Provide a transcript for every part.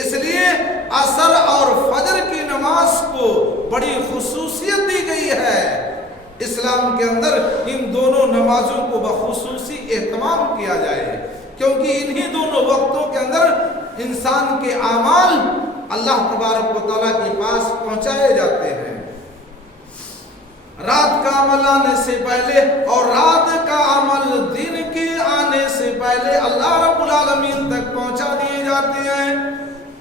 اس لیے عصر اور فجر کی نماز کو بڑی خصوصیت دی گئی ہے۔ اسلام کے اندر ان دونوں نمازوں کو بخصوصی اہتمام کیا جائے، کیونکہ انہی دونوں وقتوں کے اندر انسان کے اعمال اللہ تبارک و تعالیٰ کے پاس پہنچائے جاتے ہیں۔ رات کا عمل آنے سے پہلے اور رات کا عمل دن کے آنے سے پہلے اللہ رب العالمین تک پہنچا دیے جاتے ہیں۔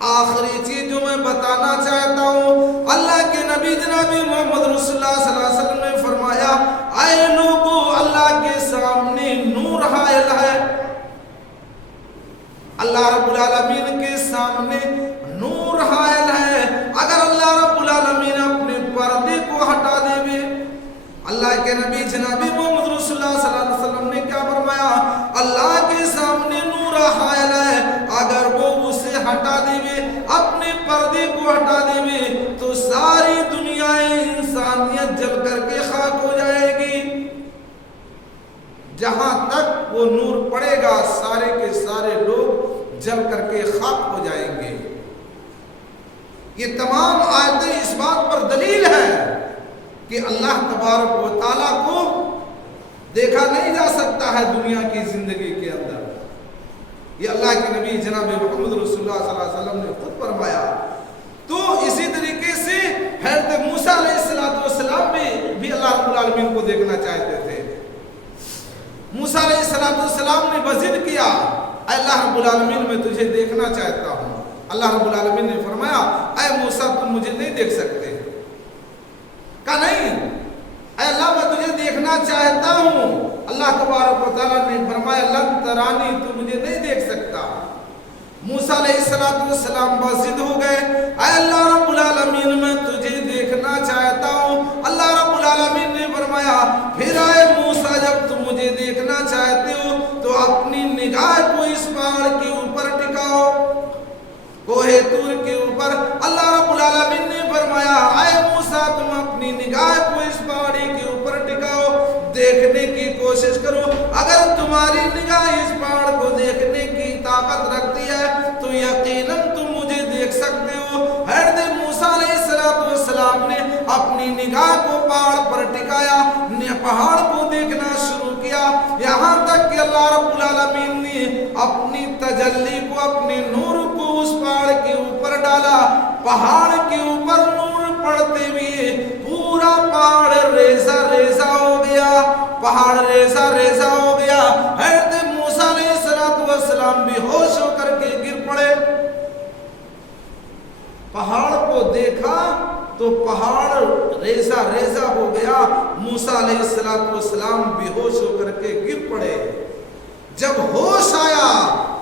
آخری چیز جو میں بتانا چاہتا ہوں، اللہ کے نبی جناب محمد رسول اللہ صلی اللہ علیہ وسلم نے فرمایا، اے لوگو، اللہ کے سامنے نور حائل ہے۔ اللہ رب العالمین کے سامنے نور حائل ہے۔ اگر اللہ رب العالمین اپنے پردے کو ہٹا دے بھی، اللہ کے نبی جناب محمد رسول اللہ صلی اللہ علیہ وسلم نے کیا فرمایا، اللہ کے سامنے نور حائل ہے، اگر وہ اسے ہٹا دے بھی، اپنے پردے کو ہٹا دے بھی، تو ساری دنیا انسانیت جل کر کے خاک ہو جائے گی۔ جہاں تک وہ نور پڑے گا سارے کے سارے لوگ جل کر کے خاک ہو جائیں گے۔ یہ تمام آیتیں اس بات پر دلیل ہے کہ اللہ تبارک و تعالیٰ کو دیکھا نہیں جا سکتا ہے دنیا کی زندگی کے اندر۔ یہ اللہ کے نبی جناب محمد رسول اللہ صلی اللہ علیہ وسلم نے خود فرمایا۔ تو اسی طریقے سے حضرت موسیٰ علیہ السلام بھی اللہ رب العالمین کو دیکھنا چاہتے تھے۔ موسیٰ علیہ السلام نے بضد کیا، اے اللہ رب العالمین میں تجھے دیکھنا چاہتا ہوں۔ اللہ رب العالمین نے فرمایا، اے موسیٰ تم مجھے نہیں دیکھ سکتے۔ کہا نہیں، اے اللہ میں تجھے دیکھنا چاہتا ہوں۔ اللہ تبارک و تعالیٰ نے فرمایا، لن ترانی، تو مجھے نہیں دیکھ سکتا۔ موسیٰ علیہ السلام بضد ہو گئے، اے اللہ رب العالمین میں تجھے دیکھنا چاہتا ہوں۔ اللہ رب العالمین نے فرمایا، پھر اے موسیٰ جب تم مجھے دیکھنا چاہتے ہو تو اپنی نگاہ کو اس پہاڑ کے اوپر ٹکاؤ، کوہ طور کے اوپر۔ اللہ رب العالمین نے فرمایا، اے موسیٰ تم اپنی نگاہ کو اس پہاڑی کے اوپر ٹکاؤ، دیکھنے کی کوشش کرو۔ اگر تمہاری نگاہ اس پہاڑ کو دیکھنے کی طاقت رکھتی ہے تو یقیناً تم مجھے دیکھ سکتے ہو۔ حضرت موسیٰ علیہ السلام نے اپنی نگاہ کو پہاڑ پر ٹکایا، پہاڑ کو دیکھنا شروع کیا، یہاں تک کہ اللہ رب العالمین نے اپنی تجلی کو، اپنے نور کو اس پہاڑ کے اوپر ڈالا۔ پہاڑ کے اوپر نور پڑتے ہوئے پورا پہاڑ ریزہ ریزہ ہو گیا، پہاڑ ریزہ ریزہ ہو گیا۔ حضرت موسیٰ علیہ السلام بے ہوش ہو کر کے گر پڑے۔ پہاڑ کو دیکھا تو پہاڑ ریزہ ریزہ ہو گیا۔ موسیٰ علیہ السلام بے ہوش ہو کر کے گر پڑے۔ جب ہوش آیا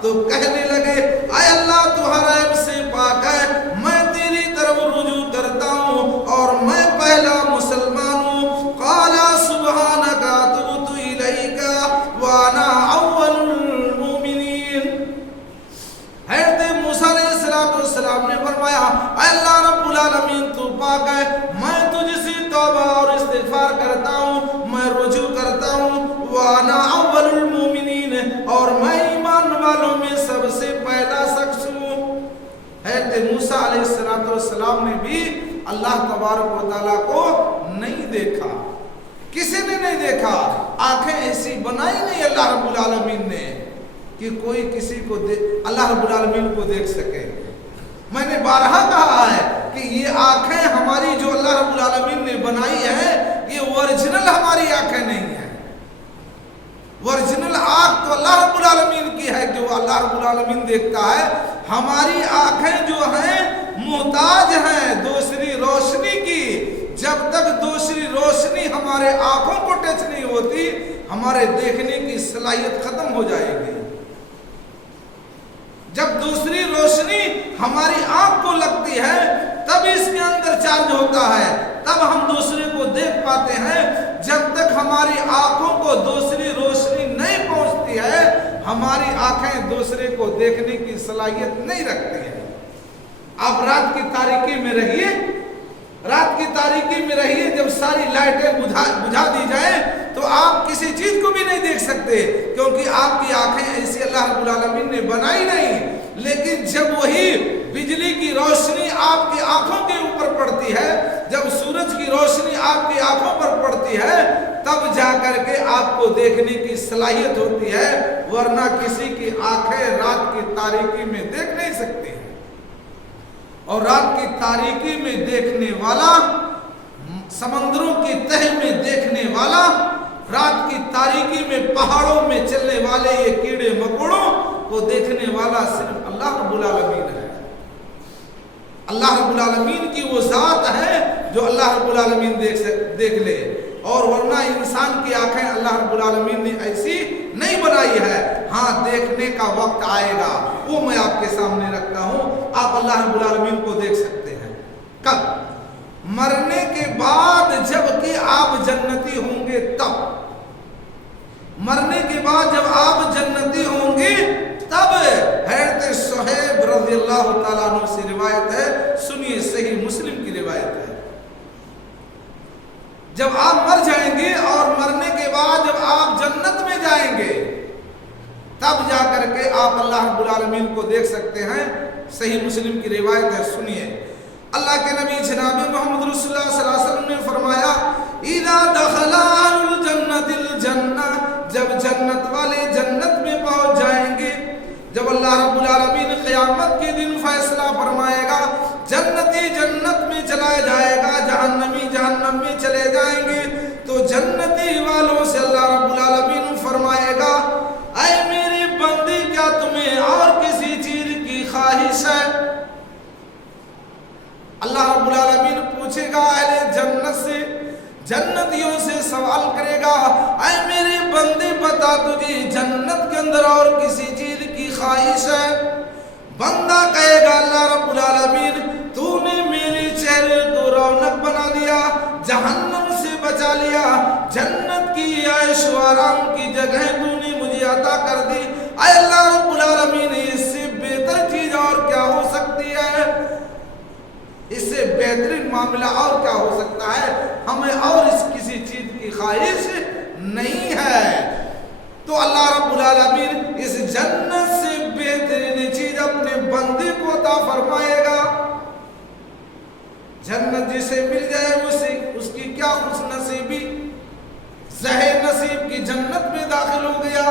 تو کہنے لگے، اے اللہ تو حرام سے پاک ہے، میں تیری طرف رجوع کرتا ہوں اور میں پہلا مسلمان ہوں۔ قال سبحانک تبت الیک وانا اول المؤمنین۔ حضرت موسیٰ علیہ السلام نے فرمایا، اے اللہ رب العالمین تو پاک ہے، میں تجھ سے توبہ اور استغفار کرتا ہوں، میں رجوع کرتا ہوں، وانا اول المؤمنین، اور میں ایمان والوں میں سب سے پہلا شخص ہوں۔ حضرت موسیٰ علیہ السلام نے بھی اللہ تبارک و تعالیٰ کو نہیں دیکھا، کسی نے نہیں دیکھا۔ آنکھیں ایسی بنائی نہیں اللہ رب العالمین نے کہ کوئی کسی کو اللہ رب العالمین کو دیکھ سکے۔ میں نے بارہا کہا ہے کہ یہ آنکھیں ہماری جو اللہ رب العالمین نے بنائی ہے، یہ اوریجنل ہماری آنکھیں نہیں ہیں۔ اوریجنل آنکھ تو اللہ رب العالمین کی ہے کہ وہ اللہ رب العالمین دیکھتا ہے۔ ہماری آنکھیں جو ہیں محتاج ہیں دوسری روشنی کی۔ جب تک دوسری روشنی ہمارے آنکھوں کو ٹچ نہیں ہوتی، ہمارے دیکھنے کی صلاحیت ختم ہو جائے گی۔ جب دوسری روشنی ہماری آنکھ کو لگتی ہے تب اس کے اندر چارج ہوتا ہے، تب ہم دوسرے کو دیکھ پاتے ہیں۔ جب تک ہماری آنکھوں کو دوسری روشنی نہیں پہنچتی ہے، ہماری آنکھیں دوسرے کو دیکھنے کی صلاحیت نہیں رکھتی ہیں۔ آپ رات کی تاریکی میں رہیے، رات کی تاریکی میں رہیے، جب ساری لائٹیں بجھا دی جائیں تو آپ کسی چیز کو بھی نہیں دیکھ سکتے، کیونکہ آپ کی آنکھیں ایسی اللہ رب العالمین نے بنائی نہیں۔ لیکن جب وہی बिजली की रोशनी आपकी आंखों के ऊपर पड़ती है, जब सूरज की रोशनी आपकी आंखों पर पड़ती है, तब जाकर के आपको देखने की सलाहियत होती है, वरना किसी की आंखें रात की तारीकी में देख नहीं सकती है। और रात की तारीकी में देखने वाला, समंदरों की तह में देखने वाला, रात की तारीकी में पहाड़ों में चलने वाले ये कीड़े मकोड़ों को देखने वाला सिर्फ अल्लाह रब्बुल आलमीन है। अल्लाह रब्बुल आलमीन की वो जात है जो अल्लाह रब्बुल आलमीन देख ले, और वरना इंसान की आंखें अल्लाह रब्बुल आलमीन ने ऐसी नहीं बनाई है। हाँ, देखने का वक्त आएगा, वो मैं आपके सामने रखता हूँ, आप अल्लाह रब्बुल आलमीन को देख सकते हैं। कब? मरने के बाद, जबकि आप जन्नती होंगे तब। मरने के बाद जब आप जन्नती होंगे तब। हज़रत सुहैब रज़ियल्लाहु ताला अन्हु से रिवायत है, सुनिए, सही मुस्लिम की रिवायत है। जब आप मर जाएंगे और मरने के बाद जब आप जन्नत में जाएंगे, तब जाकर के आप अल्लाह रब्बुल आलमीन को देख सकते हैं। सही मुस्लिम की रिवायत है, सुनिए। अल्लाह के नबी जनाब मोहम्मद रसूलुल्लाह सल्लल्लाहु अलैहि वसल्लम ने फरमाया, इज़ा दखला अहलुल जन्नतिल जन्नह, जब जन्नत वाले जन्नत में पहुंच जाएंगे, जब अल्लाह रब्बुल आलमीन क़यामत के दिन फैसला फरमाएगा, जन्नती जन्नत में चला जाएगा, जहन्नमी जहन्नम में चले जाएंगे, तो जन्नती वालों से अल्लाह रब्बुल आलमीन फरमाएगा, ऐ मेरे बंदे, क्या तुम्हें और किसी चीज की ख्वाहिश है? अल्लाह रब्बुल आलमीन पूछेगा अहले जन्नत से, जन्नतियों से सवाल करेगा, ऐ मेरे बंदे, बता तुझे जन्नत के अंदर और किसी चीज की ख्वाहिश है? बंदा कहेगा, अल्लाह रब्बुल आलमीन, तूने मेरे चेहरे को रौनक बना दिया, जहन्नम से बचा लिया, जन्नत की ऐश व आराम की जगह तूने मुझे अता कर दी। ऐ अल्लाह रब्बुल आलमीन, इससे बेहतर चीज और क्या हो सकती है? इससे बेहतरीन मामला और क्या हो सकता है? हमें और इस किसी चीज की ख्वाहिश नहीं है। तो अल्लाह रब्बुल आलमीन इस जन्नत से बेहतरीन चीज अपने बंदे को अता फरमाएगा। जन्नत जिसे मिल जाए उसे, उसकी क्या खुशनसीबी, ज़हे नसीब की जन्नत में दाखिल हो गया।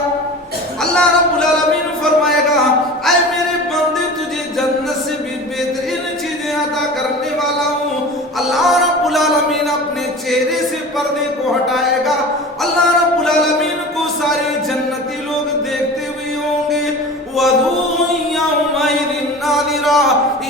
अल्लाह रब्बुल आलमीन फरमाएगा, ऐ मेरे बंदे, तुझे जन्नत से भी बेहतरीन चीजें अता करने वाला हूँ। अल्लाह रब्बुल आलमीन अपने चेहरे से पर्दे को हटाएगा। अल्लाह रब्बुल आलमीन को सारे जन्नती लोग देखते हुए होंगे। वज़ूहुन यौमइज़िन नाज़िरा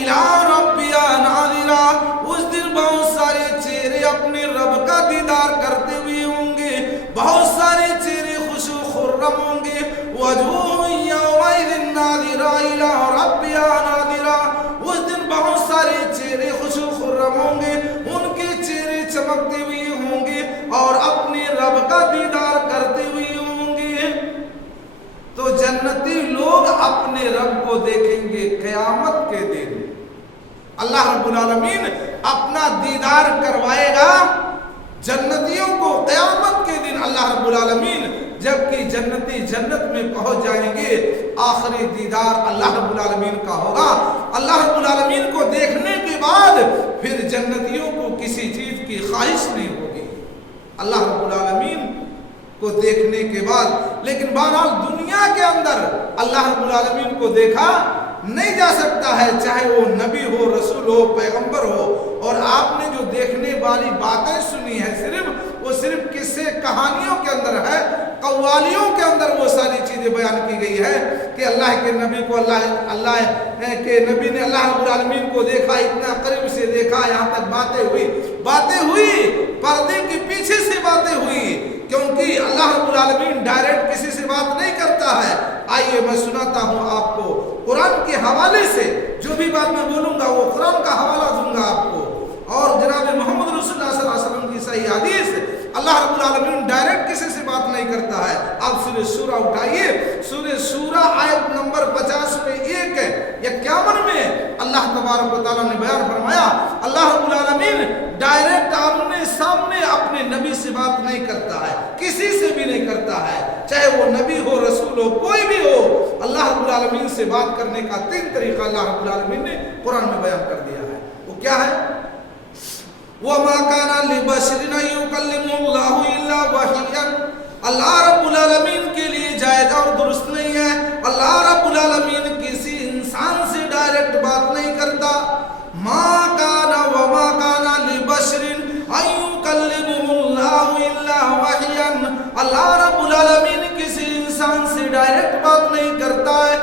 इला रब्बिहा नाज़िरा, उस दिन बहुत सारे चेहरे अपने रब का दीदार करते हुए होंगे, बहुत सारे चेहरे खुशू खुर्रम होंगे। वज़ूहुन यौमइज़िन नाज़िरा इला रब्बिहा नाज़िरा, उस दिन बहुत सारे चेहरे खुशू खुर्रम होंगे, उनके चेहरे चमकते हुए होंगे और अपने रब का दीदार करते हुए होंगे। तो जन्नती लोग अपने रब को देखेंगे क़यामत के दिन। अल्लाह रब्बुल आलमीन अपना दीदार करवाएगा जन्नतियों को क़यामत के दिन। अल्लाह रब्बुल आलमीन जबकि जन्नती जन्नत में पहुंच जाएंगे, आखिरी दीदार अल्लाह रब्बुल आलमीन का होगा। अल्लाह रब्बुल आलमीन को देखने के बाद फिर जन्नतियों को किसी चीज की ख्वाहिश नहीं होगी अल्लाह रब्बुल आलमीन को देखने के बाद। लेकिन बहरहाल दुनिया के अंदर अल्लाह रब्बुल आलमीन को देखा नहीं जा सकता है, चाहे वो नबी हो, रसूल हो, पैगंबर हो। और आपने जो देखने वाली बातें सुनी है वो सिर्फ किस्से कहानियों के अंदर है, कव्वालियों के अंदर वो सारी चीजें बयान की गई है कि अल्लाह के नबी को अल्लाह के नबी ने अल्लाह रब्बुल आलमीन को देखा, इतना करीब से देखा, यहाँ तक बातें हुई, पर्दे के पीछे से बातें हुई, क्योंकि अल्लाह रब्बुल आलमीन डायरेक्ट किसी से बात नहीं करता है। आइए मैं सुनाता हूँ आपको कुरान के हवाले से, जो भी बात मैं बोलूँगा वो कुरान का हवाला दूंगा आपको, और जनाब मोहम्मद रसूलुल्लाह सल्लल्लाहु अलैहि वसल्लम की सही हदीस। अल्लाह रब्बुल आलमीन डायरेक्ट किसी से बात नहीं करता है। आप सूरह शूरा उठाइए, सूरह शूरा आयत नंबर 50 में 51 में اللہ تبارک و تعالیٰ نے بیان فرمایا اللہ رب العالمین ڈائریکٹ آمنے سامنے اپنے نبی سے بات نہیں کرتا ہے، کسی سے بھی نہیں کرتا ہے، چاہے وہ نبی ہو رسول ہو کوئی بھی ہو۔ اللہ رب العالمین سے بات کرنے کا 3 طریقہ اللہ رب العالمین نے قرآن میں بیان کر دیا ہے۔ وہ کیا ہے؟ وَمَا كَانَ لِبَشَرٍ أَن يُكَلِّمَهُ اللَّهُ إِلَّا وَحْيًا۔ اللہ رب العالمین کے لیے جائز اور درست نہیں ہے، اللہ رب العالمین کسی انسان سے ڈائریکٹ بات نہیں کرتا۔ مَا كَانَ وَمَا كَانَ لِبَشَرٍ أَن يُكَلِّمَهُ اللَّهُ إِلَّا وَحْيًا۔ اللہ رب العالمین کسی انسان سے ڈائریکٹ بات نہیں کرتا ہے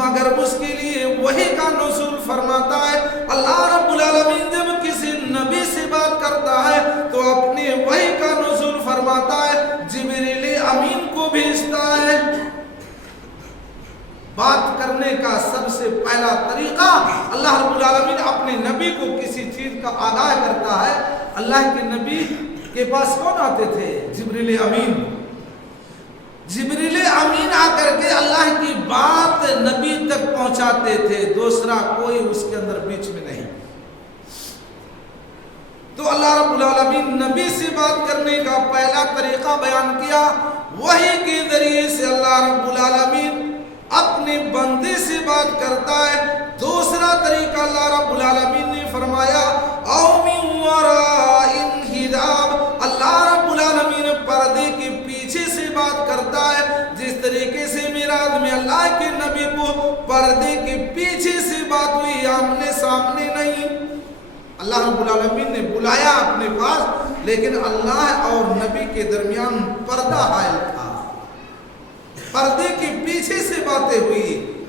مگر اس کے لیے وحی کا نزول فرماتا ہے۔ اللہ رب العالمین جب کسی نبی سے بات کرتا ہے تو اپنے وحی کا نزول فرماتا ہے، جبریل امین کو بھیجتا ہے۔ بات کرنے کا سب سے پہلا طریقہ اللہ رب العالمین اپنے نبی کو کسی چیز کا آگاہ کرتا ہے۔ اللہ کے نبی کے پاس کون آتے تھے؟ جبریل امین۔ جبریل امین آ کر کے اللہ کی بات نبی تک پہنچاتے تھے، دوسرا کوئی اس کے اندر بیچ میں نہیں۔ تو اللہ رب العالمین نبی سے بات کرنے کا پہلا طریقہ بیان کیا، وحی کے ذریعے سے اللہ رب العالمین اپنے بندے سے بات کرتا ہے۔ دوسرا طریقہ اللہ رب العالمین نے فرمایا او من وراء حجاب، اللہ رب العالمین پردے کے پیچھے سے بات کرتا ہے، جس طریقے سے میراج میں اللہ کے نبی کو پردے کے پیچھے سے بات ہوئی، آمنے سامنے نہیں۔ اللہ رب العالمین نے بلایا اپنے پاس، لیکن اللہ اور نبی کے درمیان پردہ حائل تھا، پردے کے پیچھے سے باتیں ہوئی،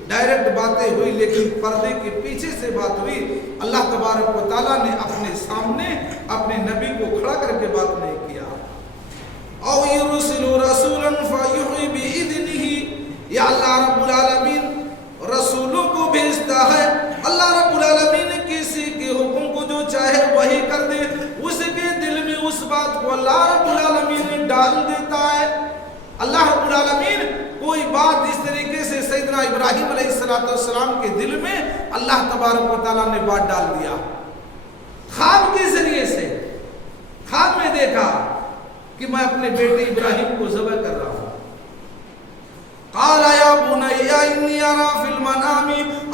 ڈائریکٹ باتیں ہوئی لیکن پردے کے پیچھے سے بات ہوئی۔ اللہ تبارک و تعالیٰ نے اپنے سامنے اپنے نبی کو کھڑا کر کے بات نہیں کیا۔ او یرسل رسولا فیحیی باذنہ، یا اللہ رب العالمین رسولوں کو بھیجتا ہے۔ اللہ رب العالمین کسی کے حکم کو جو چاہے وہی کر دے، اس کے دل میں اس بات کو اللہ رب العالمین ڈال دیتا ہے۔ اللہ رب العالمین کوئی بات اس طریقے سے سیدنا ابراہیم علیہ السلام کے دل میں اللہ تبارک و تعالیٰ نے بات ڈال دیا، خواب کے ذریعے سے۔ خواب میں دیکھا کہ میں اپنے بیٹے ابراہیم کو ذبح کر رہا ہوں۔ قال یا بنی انی اری فی المنام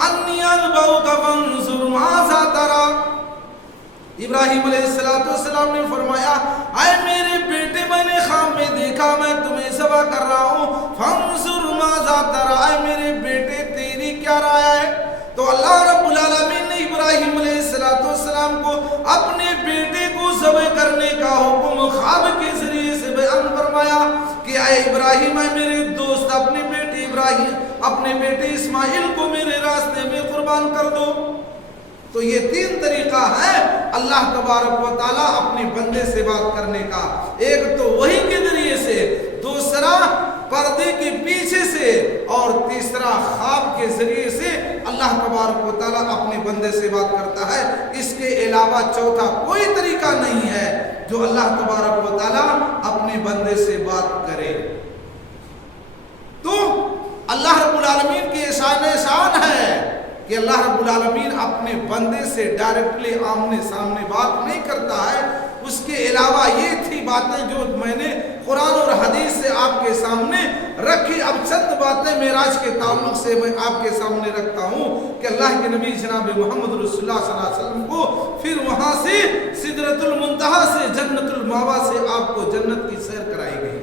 انی اذبحک فانظر ماذا تری۔ ابراہیم علیہ السلام نے فرمایا اے میرے بیٹے، میں نے خواب میں دیکھا میں تمہیں ذبح کر رہا ہوں، فانظر ماذا تری، اے میرے بیٹے تیری کیا رائے ہے؟ تو اللہ رب العالمین نے ابراہیم علیہ السلام کو اپنے بیٹے کو ذبح کرنے کا حکم خواب کے ذریعے سے بیان فرمایا کہ اے ابراہیم، اے میرے دوست، اپنے بیٹے ابراہیم، اپنے بیٹے اسماعیل کو میرے راستے میں قربان کر دو۔ تو یہ 3 طریقہ ہے اللہ تبارک و تعالیٰ اپنے بندے سے بات کرنے کا، ایک تو وحی کے ذریعے سے، دوسرا پردے کے پیچھے سے، اور تیسرا خواب کے ذریعے سے اللہ تبارک و تعالیٰ اپنے بندے سے بات کرتا ہے۔ اس کے علاوہ چوتھا کوئی طریقہ نہیں ہے جو اللہ تبارک و تعالیٰ اپنے بندے سے بات کرے۔ تو اللہ رب العالمین کی شان ہے کہ اللہ رب العالمین اپنے بندے سے ڈائریکٹلی آمنے سامنے بات نہیں کرتا ہے۔ اس کے علاوہ یہ تھی باتیں جو میں نے قرآن اور حدیث سے آپ کے سامنے رکھی۔ اب چند باتیں معراج کے تعلق سے میں آپ کے سامنے رکھتا ہوں کہ اللہ کے نبی جناب محمد رسول اللہ صلی اللہ علیہ وسلم کو پھر وہاں سے سدرۃ المنتہا سے جنت المأویٰ سے آپ کو جنت کی سیر کرائی گئی،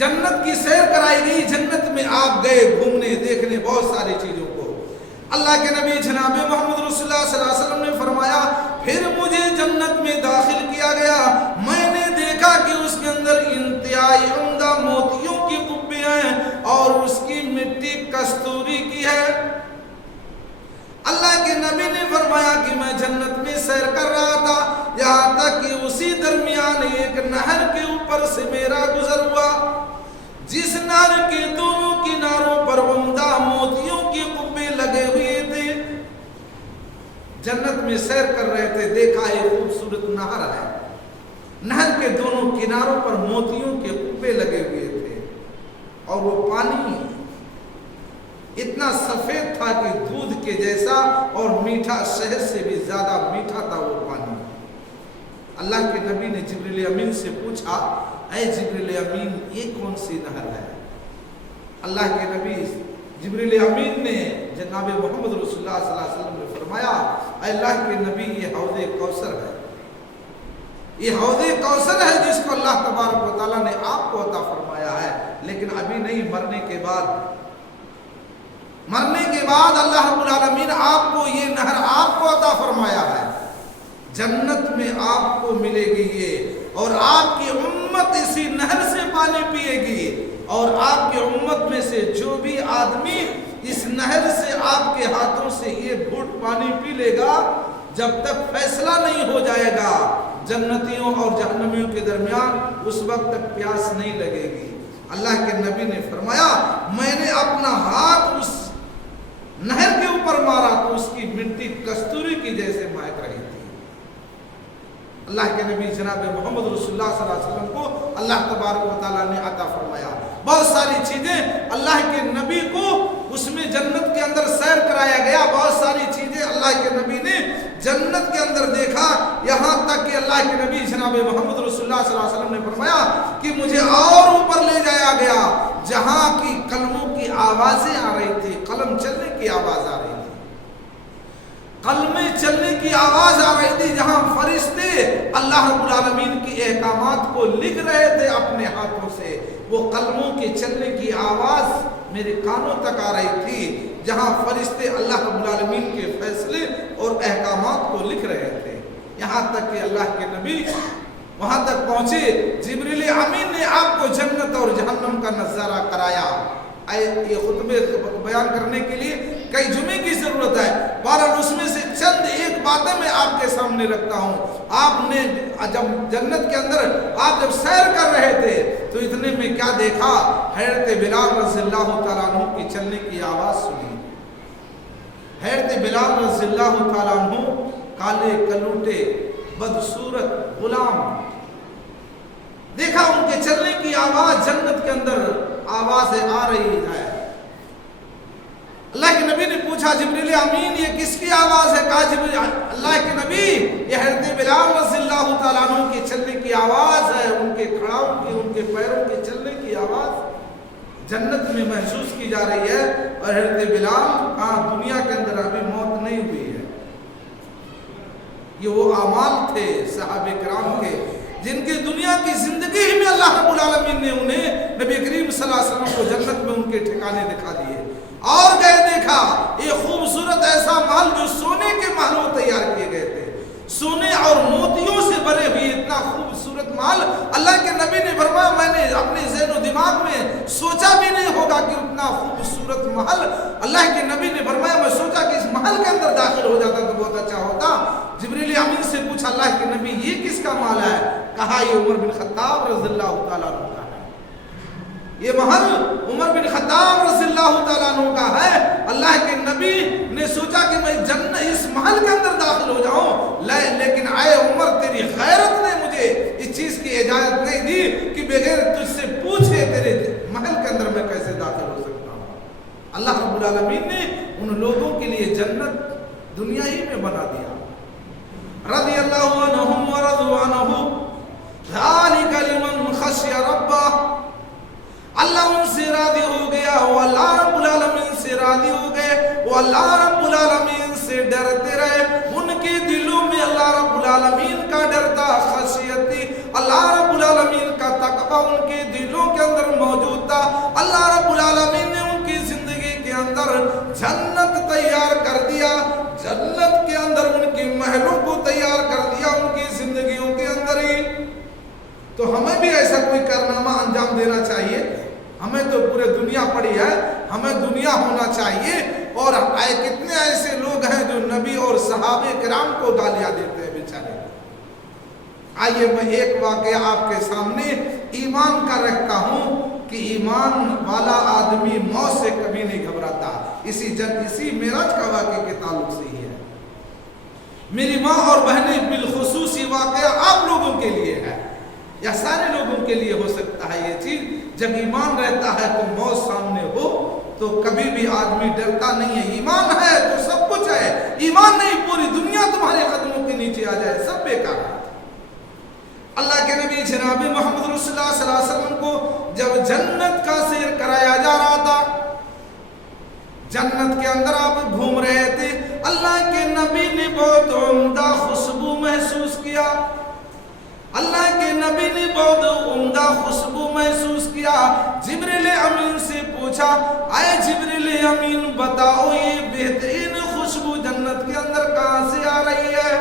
جنت کی سیر کرائی گئی۔ جنت میں آپ گئے گھومنے دیکھنے بہت ساری چیزوں کو۔ اللہ کے نبی جناب محمد رسول اللہ صلی اللہ علیہ وسلم نے فرمایا پھر مجھے جنت میں داخل کیا گیا، میں نے دیکھا کہ اس کے اندر انتہائی عمدہ موتیوں کی قبیاں ہیں اور اس کی مٹی کستوری کی ہے۔ اللہ کے نبی نے فرمایا کہ میں جنت میں سیر کر رہا تھا، یہاں تک کہ اسی درمیان ایک نہر کے اوپر سے میرا گزر ہوا، جس نہر کے دونوں کناروں پر عمدہ موتیوں کی قبے لگے ہوئے تھے۔ جنت میں سیر کر رہے تھے، دیکھا ایک خوبصورت نہر ہے، نہر کے دونوں کناروں پر موتیوں کے قبے لگے ہوئے تھے، اور وہ پانی اتنا سفید تھا کہ دودھ दूध के जैसा और मीठा, शहद से भी ज्यादा मीठा था वो पानी। अल्लाह के नबी ने जिब्रील अमीन से पूछा, ऐ जिब्रील अमीन ये कौन सी नहर है? अल्लाह के नबी जिब्रील अमीन ने जनाब मोहम्मद रसूलुल्लाह सल्लल्लाहु अलैहि वसल्लम ने फरमाया, अल्लाह के नबी ये हौज़े कौसर है, ये हौज़े कौसर है जिसको अल्लाह तबारक व तआला ने आपको अता फरमाया है, लेकिन अभी नहीं, मरने के बाद अल्लाह रब्बुल आलमीन आपको ये नहर आपको अता फरमाया है, जन्नत में आपको मिलेगी ये, और आपकी उम्मत इसी नहर से पानी पिएगी, और आपकी उम्मत में से जो भी आदमी इस नहर से आपके हाथों से ये घूंट पानी पी लेगा, जब तक फैसला नहीं हो जाएगा जन्नतियों और जहन्नमियों के दरमियान, उस वक्त तक प्यास नहीं लगेगी। अल्लाह के नबी ने फरमाया, मैंने अपना हाथ उस नहर के ऊपर मारा तो उसकी मिट्टी कस्तूरी की जैसे महक रही थी। अल्लाह के नबी जनाब मोहम्मद रसूलुल्लाह सल्लल्लाहु अलैहि वसल्लम को अल्लाह तबारक व तआला ने अता फरमाया। बहुत सारी चीजें अल्लाह के नबी को उसमें जन्नत के अंदर सैर कराया गया, बहुत सारी चीजें अल्लाह के नबी ने जन्नत के अंदर देखा, यहाँ तक कि अल्लाह के नबी जनाब मोहम्मद रसूलुल्लाह सल्लल्लाहु अलैहि वसल्लम ने फरमाया कि मुझे और ऊपर ले जाया गया, जहाँ की कलमों की आवाजें आ रही थी, कलम चलने की आवाज आ रही थी, कलमे चलने की आवाज आ रही थी, जहां फरिश्ते अल्लाह रब्बुल आलमीन की अहकामात को लिख रहे थे अपने हाथों से, वो कलमों के चलने की आवाज मेरे कानों तक आ रही थी, जहां फरिश्ते अल्लाह रब्बुल आलमीन के फैसले और अहकामात को लिख रहे थे। यहाँ तक कि अल्लाह के नबी वहां तक पहुंचे, जिब्रील अमीन ने आपको जन्नत और जहन्नम का नजारा कराया। ये खुतबे बयान करने के लिए कई जुमे की जरूरत है, बहरहाल उसमें से चंद एक बातें मैं आपके सामने रखता हूँ। आपने जब जन्नत के अंदर आप जब सैर कर रहे थे तो इतने में क्या देखा, हज़रत बिलाल रज़ियल्लाहु तआला अन्हु की चलने की आवाज सुनी। हज़रत बिलाल रज़ियल्लाहु तआला अन्हु काले कलूटे बदसूरत गुलाम, देखा उनके चलने की आवाज जन्नत के अंदर आवाज़ें आ रही है। अल्लाह के नबी ने पूछा, जिब्रील अमीन ये किसकी आवाज है? कहा जिब्रील, अल्लाह के नबी ये हज़रत बिलाल रज़ियल्लाहु तआला अन्हु की चलने की आवाज है, उनके खड़ाओं की, उनके पैरों के चलने की आवाज जन्नत में महसूस की जा रही है। और हज़रत बिलाल कहा, दुनिया के अंदर अभी मौत नहीं हुई है। ये वो आमाल थे सहाबे किराम के, जिनकी दुनिया की जिंदगी में अल्लाह रब्बुल आलमीन ने उन्हें नबी करीम सल्लल्लाहु अलैहि वसल्लम को जन्नत में उनके ठिकाने दिखा दिए। और गए देखा ये खूबसूरत ऐसा महल जो सोने के महलों तैयार किए गए थे, सोने और मोतियों से बने हुए इतना खूबसूरत महल। अल्लाह के नबी ने फरमाया, मैंने अपने ज़हन दिमाग में सोचा भी नहीं होगा कि उतना खूबसूरत महल। अल्लाह के नबी ने फरमाया, मैं सोचा कि इस महल के अंदर दाखिल हो जाता तो बहुत अच्छा होता। जिब्रील अमीन से पूछा, अल्लाह के नबी ये किसका महल है? कहा, ये उमर बिन खत्ताब रज़ियल्लाहु तआला अन्हु का है। ये महल उमर बिन खत्ताब रज़ियल्लाहु तआला अन्हु का है। अल्लाह के नबी ने सोचा कि मैं जन्नत इस महल के अंदर दाखिल हो जाऊं, लेकिन आए उमर, तेरी गैरत ने मुझे इस चीज की इजाजत नहीं दी कि बगैर तुझसे पूछे तेरे महल के अंदर मैं कैसे दाखिल हो सकता हूं। अल्लाह रब्बुल आलमीन ने उन लोगों के लिए जन्नत दुनिया ही में बना दिया। रज़ियल्लाहु अन्हुम व रज़ू अन्हु ज़ालिका लिमन खशिया रब्बह, अल्लाह उनसे राजी हो गया, वो अल्लाह रब्बुल आलमीन से राजी हो गए, वो अल्लाह रब्बुल आलमीन से डरते रहे। उनके दिलों में अल्लाह रब्बुल आलमीन का डर था, खशियती अल्लाह रब्बुल आलमीन का तकवा उनके दिलों के अंदर मौजूद था। अल्लाह रब्बुल आलमीन ने उनकी जिंदगी के अंदर जन्नत तैयार कर दिया, जन्नत के अंदर उनके महलों को तैयार कर दिया उनकी जिंदगियों के अंदर ही। तो हमें भी ऐसा कोई कारनामा अंजाम देना चाहिए। हमें तो पूरे दुनिया पड़ी है, हमें दुनिया होना चाहिए। और कितने ऐसे लोग हैं जो नबी और सहाबे किराम को गालियां देते हैं बेचारे। आइए मैं एक वाकया आपके सामने ईमान का रखता हूं कि ईमान वाला आदमी मौत से कभी नहीं घबराता। इसी मेराज का वाकये के ताल्लुक से ही है। मेरी माँ और बहनें, बिलखुसूस ये वाकया आप लोगों के लिए है या सारे लोगों के लिए हो सकता है। ये चीज जब ईमान रहता है तो मौत सामने हो तो कभी भी आदमी डरता नहीं है। ईमान है तो सब ایمان نہیں पूरी दुनिया तुम्हारे कदमों के नीचे आ जाए, सब बेकार है। अल्लाह के नबी जनाब मोहम्मद रसूलुल्लाह सल्लल्लाहु अलैहि वसल्लम को जब जन्नत का सैर कराया जा रहा था, जन्नत के अंदर आप घूम रहे थे, अल्लाह के नबी ने बहुत उम्दा खुशबू महसूस किया। अल्लाह के नबी ने बहुत उम्दा खुशबू महसूस किया। जिब्रील अमीन से पूछा, आए जिब्रील अमीन बताओ ये बेहतरीन खुशबू जन्नत के अंदर कहां से आ रही है?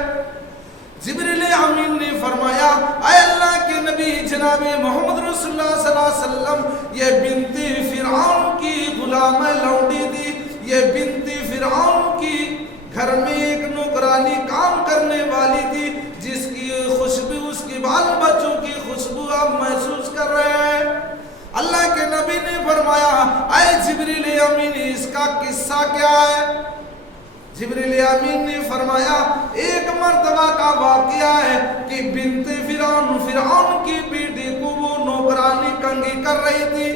जिब्रील अमीन ने फरमाया, आए अल्लाह के नबी जनाब मोहम्मद रसूलुल्लाह सल्लल्लाहु अलैहि वसल्लम, ये बिनते फिरौन की गुलाम लौंडी थी, ये बिनते फिरौन की घर में एक नौकरानी काम करने वाली थी, जिसकी खुशबू उसके बाल बच्चों की खुशबू आप महसूस कर रहे हैं। अल्लाह के नबी ने फरमाया, आए जिब्रील अमीन इसका किस्सा क्या है? जिब्रील अमीन ने फरमाया, एक मर्तबा का वाकया है कि बिनते फिरौन की बेटी को वो नौकरानी कंगी कर रही थी।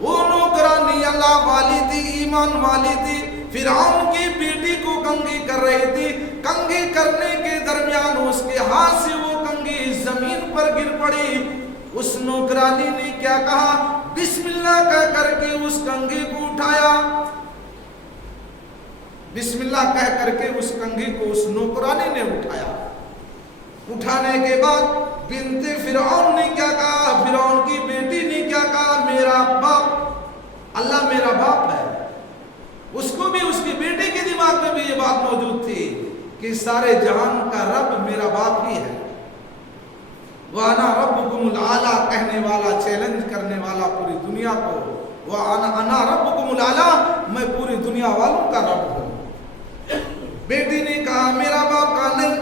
वो नौकरानी अल्लाह वाली थी, ईमान वाली थी, फिरौन की बेटी को कंगी कर रही थी। कंगी करने के दरमियान उसके हाथ से वो कंगी जमीन पर गिर पड़ी। उस नौकरानी ने क्या कहा? बिस्मिल्लाह कह करके उस कंगी को उठाया। बिस्मिल्लाह कह करके उस कंगी को उस नौकरानी ने उठाया। उठाने के बाद बिनते फिरौन ने क्या कहा? फिरौन की बेटी ने क्या कहा? मेरा बाप, अल्लाह मेरा बाप है। उसको भी, उसकी बेटी के दिमाग में भी ये बात मौजूद थी कि सारे जहान का रब मेरा बाप ही है। वाना रब्बुकुमुल आला कहने वाला, चैलेंज करने वाला पूरी दुनिया को, वाना रब्बुकुमुल आला, मैं पूरी दुनिया वालों का रब हूँ। बेटी ने कहा मेरा बाप का नहीं,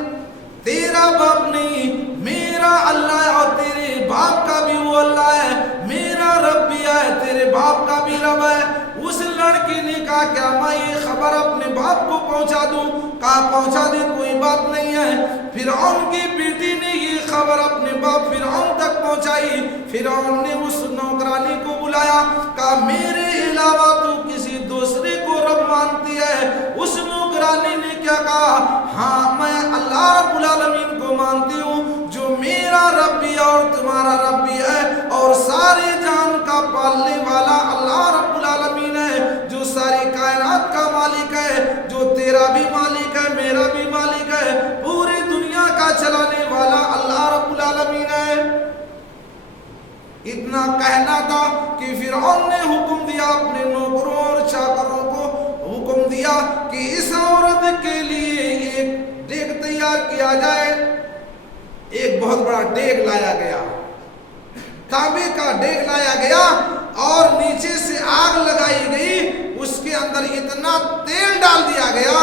तेरा बाप नहीं, मेरा अल्लाह है और तेरे बाप का भी वो अल्लाह है, मेरा रब भी है, तेरे बाप का भी रब है। उस लड़की ने कहा क्या मैं ये खबर अपने बाप को पहुंचा दूं? कहा पहुंचा दे, कोई बात नहीं है। फिरौन की बेटी ने ये खबर अपने बाप फिरौन तक पहुंचाई। फिरौन ने उस नौकरानी को बुलाया, कहा मेरे अलावा तू किसी दूसरे को रब मानती है? उस नौकरानी ने क्या कहा? हाँ मैं अल्लाह रब्बुल आलमीन को मानती हूँ, जो मेरा रब भी और तुम्हारा रब भी है, और सारे जान का पालने वाला अल्लाह रब्बुल आलमीन है, जो सारी कायनात का मालिक है, जो तेरा भी मालिक है, मेरा भी मालिक है, पूरी दुनिया का चलाने वाला अल्लाह रब्बुल आलमीन है। इतना कहना था कि फिरौन ने हुक्म दिया, अपने नौकरों और चाकरों को हुक्म दिया कि इस औरत के लिए एक डेग तैयार किया जाए। एक बहुत बड़ा डेग लाया गया, तांबे का डेग लाया गया, और नीचे से आग लगाई गई। उसके अंदर इतना तेल डाल दिया गया